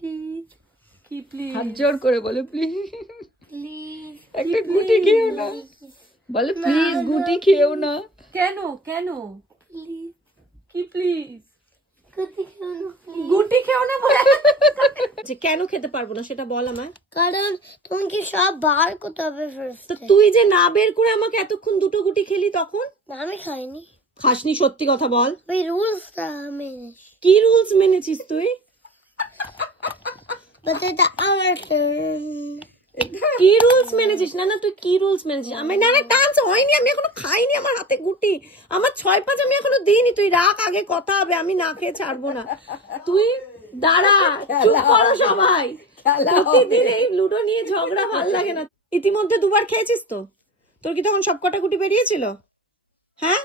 Please কি please হাত জোর করে বলে প্লিজ প্লিজ একটা গুটি খেও না বলে প্লিজ গুটি খেও না কেন কেন প্লিজ কি প্লিজ গুটি খেও না প্লিজ। গুটি খেও না বলে যে কেন খেতে পারবো না সেটা বল আমায়। কারণ তোমাকে সব বার করতে হবে ফার্স্ট। তো তুই যে না বের করে আমাকে এতক্ষণ দুটো গুটি খেলি তখন আমি খাইনি, খাসনি, সত্যি কথা বল। ওই রুলসটা মেনেছি। কি রুলস মেনেছিস তুই? বাট এটা আমার turn। কি রুলস মেনেছিস? না না তুই কি রুলস মেনেছিস? আমি না না ডান্স হয়নি, আমি এখনো খাইনি, আমার হাতে গুটি, আমার 6-5 আমি এখনো দিইনি। তুই রাখ, আগে কথা হবে, আমি না খেয়ে ছাড়বো না। তুই দাঁড়া, চুপ করো সবাই। প্রতিদিন এই লুডো নিয়ে ঝগড়া ভাল লাগে না। ইতিমধ্যে 2বার খেয়েছিস তো, তোর কি তখন সব কটা গুটি বেরিয়েছিল? হ্যাঁ,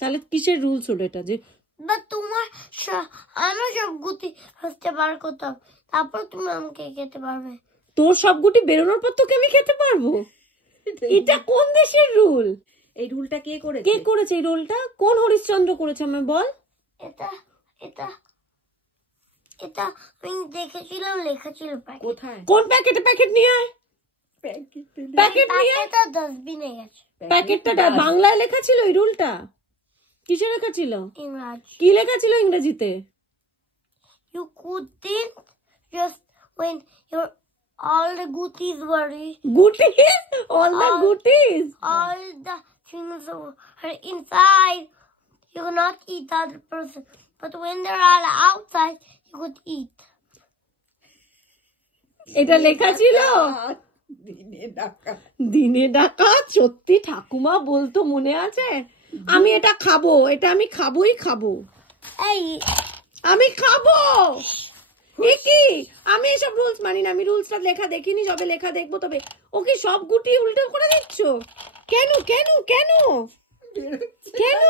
তাহলে কিসের রুলস হলো এটা? যে বাট তোমার আমার সব গুটি ফার্স্টে বার করতাম, তারপর তুমি আমাকে খেতে পারবে। তোর সব গুটি বেরোনোর পর তোকে আমি খেতে পারবো? এটা কোন দেশের রুল? এই রুলটা কে করেছে? কে করেছে এই রুলটা? কোন হরিশ্চন্দ্র করেছে আমি বল? এটা এটা এটা আমি দেখেছিলাম, লেখা ছিল প্যাকেট। কোথায়? কোন প্যাকেটে? প্যাকেট নিয়ে আয়, প্যাকেট নিয়ে আয়। প্যাকেটটা ডাস্টবিনে গেছে। প্যাকেটটা বাংলায় লেখা ছিল এই রুলটা? কিসে লেখা ছিল? ইংরাজি। কি লেখা ছিল ইংরেজিতে? You couldn't just when your all the goodies were গুটি, all the goodies. all the things are inside. You could not eat the other person, but when they're all outside, you could eat. এটা লেখা ছিল দিনে ডাকা দিনে ডাকাত। সত্যি ঠাকুমা বলতো, মনে আছে? আমি এটা খাবো, এটা আমি খাবোই খাবো, Hey, আমি খাবো। কি আমি এসব রুলস মানি না, আমি রুলসটা লেখা দেখিনি, যবে লেখা দেখবো তবে। ওকে সব গুটি উল্টো করে দিচ্ছ কেন? কেন কেন কেন?